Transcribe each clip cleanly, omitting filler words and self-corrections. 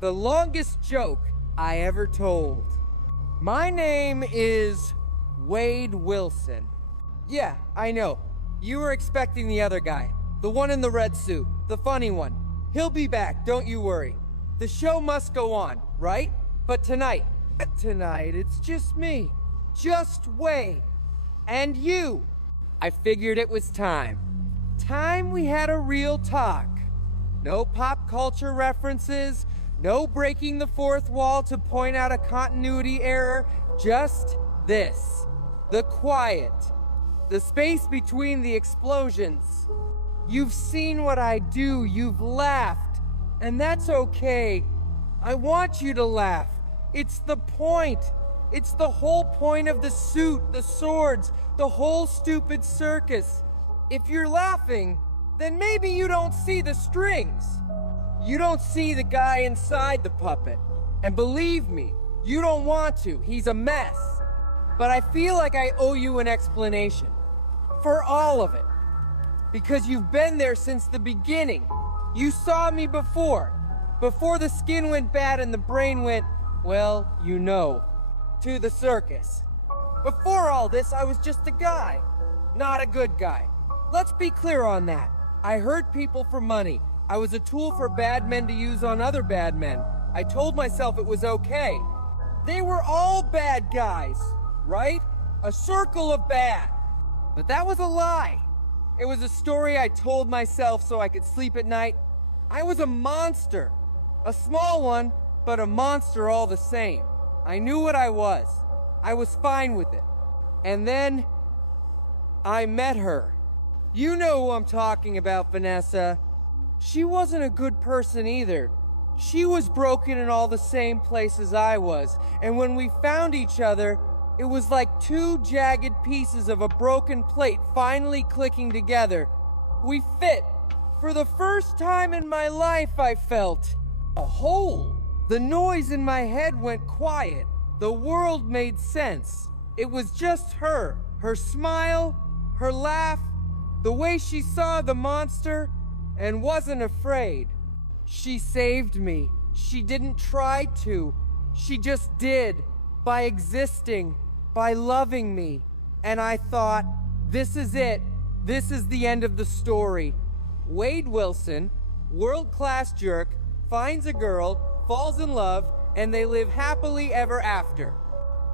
The longest joke I ever told. My name is Wade Wilson. Yeah, I know. You were expecting the other guy. The one in the red suit. The funny one. He'll be back, don't you worry. The show must go on, right? But tonight, it's just me. Just Wade. And you. I figured it was time. Time we had a real talk. No pop culture references, no breaking the fourth wall to point out a continuity error, just this. The quiet. The space between the explosions. You've seen what I do, you've laughed, and that's okay. I want you to laugh. It's the point. It's the whole point of the suit, the swords, the whole stupid circus. If you're laughing, then maybe you don't see the strings. You don't see the guy inside the puppet. And believe me, you don't want to. He's a mess. But I feel like I owe you an explanation. For all of it. Because you've been there since the beginning. You saw me before. Before the skin went bad and the brain went, well, you know, to the circus. Before all this, I was just a guy. Not a good guy. Let's be clear on that. I hurt people for money. I was a tool for bad men to use on other bad men. I told myself it was okay. They were all bad guys, right? A circle of bad. But that was a lie. It was a story I told myself so I could sleep at night. I was a monster. A small one, but a monster all the same. I knew what I was. I was fine with it. And then I met her. You know who I'm talking about, Vanessa. She wasn't a good person either. She was broken in all the same places I was. And when we found each other, it was like two jagged pieces of a broken plate finally clicking together. We fit. For the first time in my life, I felt a hole. The noise in my head went quiet. The world made sense. It was just her. Her smile, her laugh, the way she saw the monster and wasn't afraid. She saved me. She didn't try to. She just did. By existing. By loving me. And I thought, this is it. This is the end of the story. Wade Wilson, world-class jerk, finds a girl, falls in love, and they live happily ever after.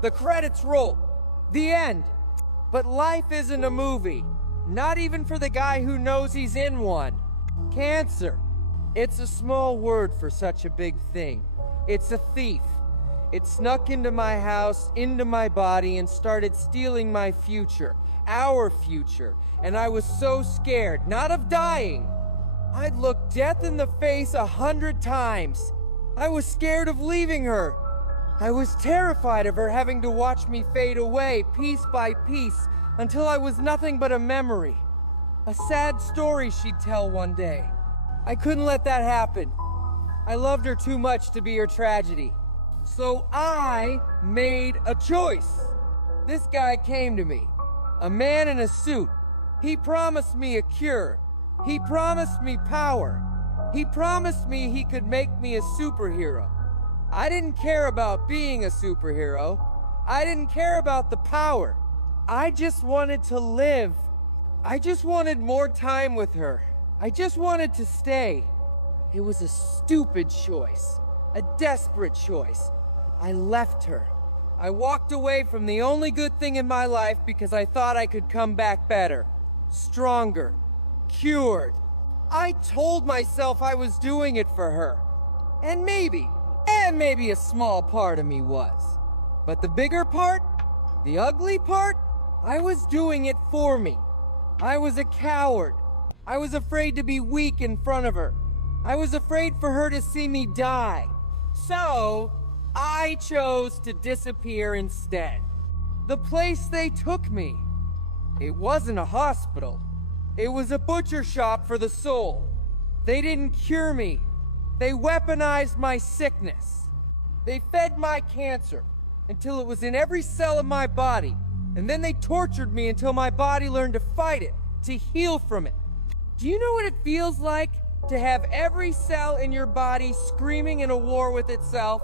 The credits roll. The end. But life isn't a movie. Not even for the guy who knows he's in one. Cancer. It's a small word for such a big thing. It's a thief. It snuck into my house, into my body, and started stealing my future. Our future. And I was so scared, not of dying. I'd look death in the face 100 times. I was scared of leaving her. I was terrified of her having to watch me fade away, piece by piece, until I was nothing but a memory. A sad story she'd tell one day. I couldn't let that happen. I loved her too much to be her tragedy. So I made a choice. This guy came to me. A man in a suit. He promised me a cure. He promised me power. He promised me he could make me a superhero. I didn't care about being a superhero. I didn't care about the power. I just wanted to live. I just wanted more time with her. I just wanted to stay. It was a stupid choice. A desperate choice. I left her. I walked away from the only good thing in my life because I thought I could come back better. Stronger. Cured. I told myself I was doing it for her. And maybe a small part of me was. But the bigger part, the ugly part, I was doing it for me. I was a coward. I was afraid to be weak in front of her. I was afraid for her to see me die. So, I chose to disappear instead. The place they took me, it wasn't a hospital. It was a butcher shop for the soul. They didn't cure me. They weaponized my sickness. They fed my cancer until it was in every cell of my body. And then they tortured me until my body learned to fight it, to heal from it. Do you know what it feels like To have every cell in your body screaming in a war with itself?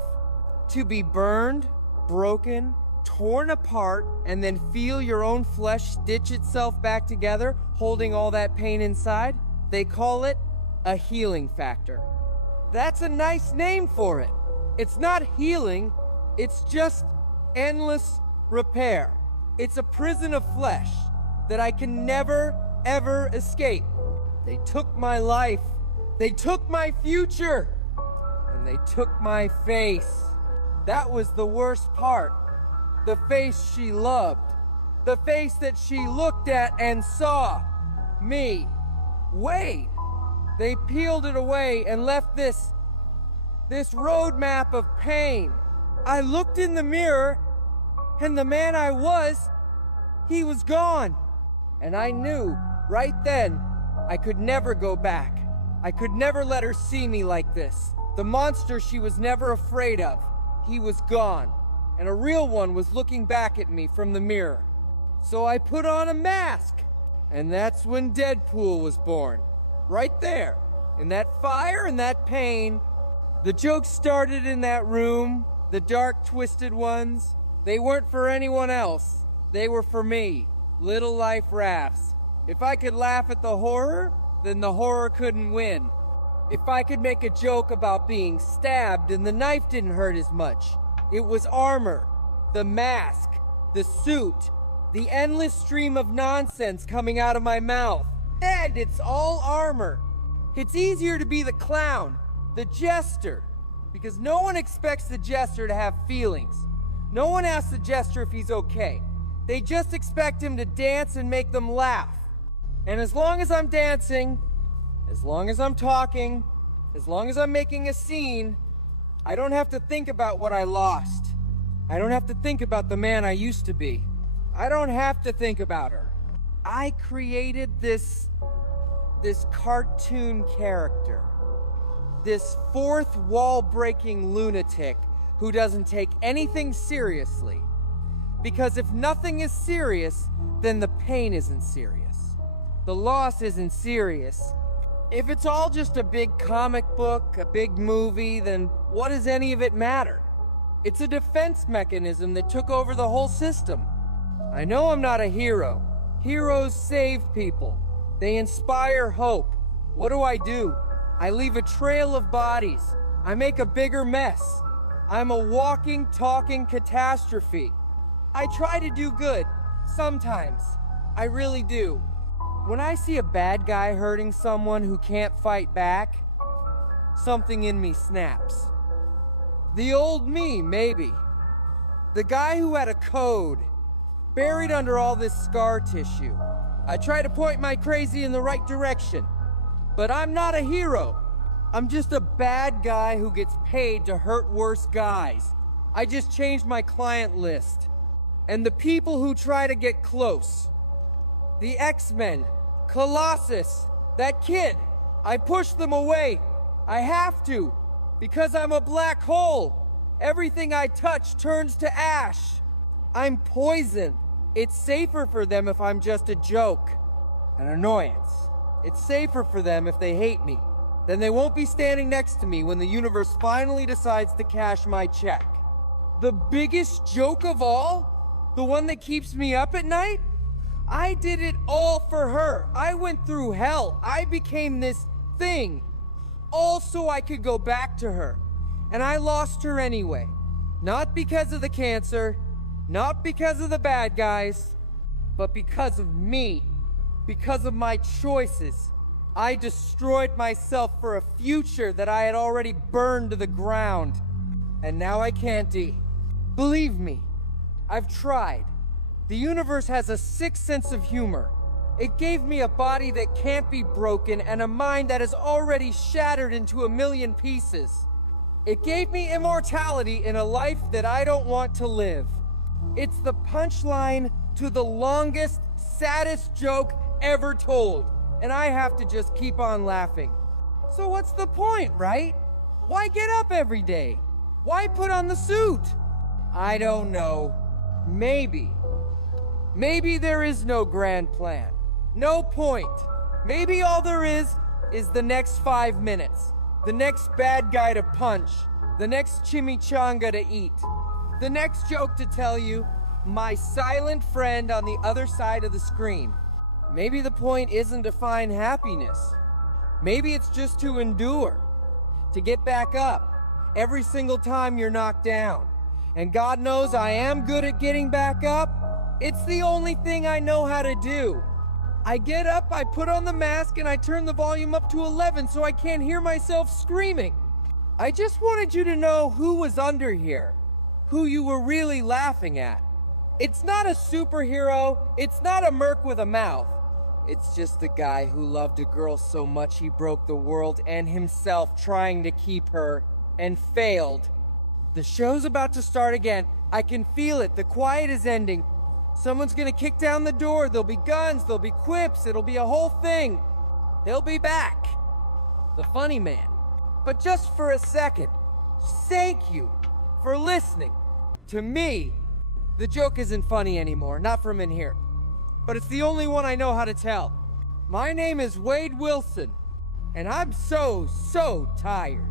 To be burned, broken, torn apart, and then feel your own flesh stitch itself back together, holding all that pain inside? They call it a healing factor. That's a nice name for it. It's not healing, it's just endless repair. It's a prison of flesh that I can never, ever escape. They took my life, they took my future, and they took my face. That was the worst part. The face she loved. The face that she looked at and saw. Me. Wade. They peeled it away and left this roadmap of pain. I looked in the mirror, and the man I was, he was gone. And I knew right then I could never go back. I could never let her see me like this. The monster she was never afraid of, he was gone. And a real one was looking back at me from the mirror. So I put on a mask. And that's when Deadpool was born. Right there. In that fire and that pain. The jokes started in that room. The dark, twisted ones. They weren't for anyone else. They were for me. Little life rafts. If I could laugh at the horror, then the horror couldn't win. If I could make a joke about being stabbed and the knife didn't hurt as much, it was armor, the mask, the suit, the endless stream of nonsense coming out of my mouth. And it's all armor. It's easier to be the clown, the jester, because no one expects the jester to have feelings. No one asks the jester if he's okay. They just expect him to dance and make them laugh. And as long as I'm dancing, as long as I'm talking, as long as I'm making a scene, I don't have to think about what I lost. I don't have to think about the man I used to be. I don't have to think about her. I created this cartoon character. This fourth wall-breaking lunatic who doesn't take anything seriously. Because if nothing is serious, then the pain isn't serious. The loss isn't serious. If it's all just a big comic book, a big movie, then what does any of it matter? It's a defense mechanism that took over the whole system. I know I'm not a hero. Heroes save people. They inspire hope. What do? I leave a trail of bodies. I make a bigger mess. I'm a walking, talking catastrophe. I try to do good. Sometimes. I really do. When I see a bad guy hurting someone who can't fight back, something in me snaps. The old me, maybe. The guy who had a code, buried under all this scar tissue. I try to point my crazy in the right direction, but I'm not a hero. I'm just a bad guy who gets paid to hurt worse guys. I just changed my client list. And the people who try to get close. The X-Men, Colossus, that kid. I push them away. I have to, because I'm a black hole. Everything I touch turns to ash. I'm poison. It's safer for them if I'm just a joke, an annoyance. It's safer for them if they hate me. Then they won't be standing next to me when the universe finally decides to cash my check. The biggest joke of all? The one that keeps me up at night? I did it all for her. I went through hell. I became this thing. All so I could go back to her. And I lost her anyway. Not because of the cancer, not because of the bad guys, but because of me. Because of my choices. I destroyed myself for a future that I had already burned to the ground. And now I can't Believe me, I've tried. The universe has a sixth sense of humor. It gave me a body that can't be broken and a mind that is already shattered into a million pieces. It gave me immortality in a life that I don't want to live. It's the punchline to the longest, saddest joke ever told, and I have to just keep on laughing. So what's the point, right? Why get up every day? Why put on the suit? I don't know. Maybe there is no grand plan. No point. Maybe all there is is the next 5 minutes, the next bad guy to punch, the next chimichanga to eat, the next joke to tell you, my silent friend on the other side of the screen. Maybe the point isn't to find happiness. Maybe it's just to endure, to get back up every single time you're knocked down. And God knows I am good at getting back up. It's the only thing I know how to do. I get up, I put on the mask, and I turn the volume up to 11 so I can't hear myself screaming. I just wanted you to know who was under here, who you were really laughing at. It's not a superhero, it's not a merc with a mouth. It's just a guy who loved a girl so much he broke the world and himself trying to keep her, and failed. The show's about to start again. I can feel it. The quiet is ending. Someone's gonna kick down the door. There'll be guns, there'll be quips, it'll be a whole thing. He'll be back. The funny man. But just for a second, thank you for listening to me. The joke isn't funny anymore, not from in here. But it's the only one I know how to tell. My name is Wade Wilson, and I'm so tired.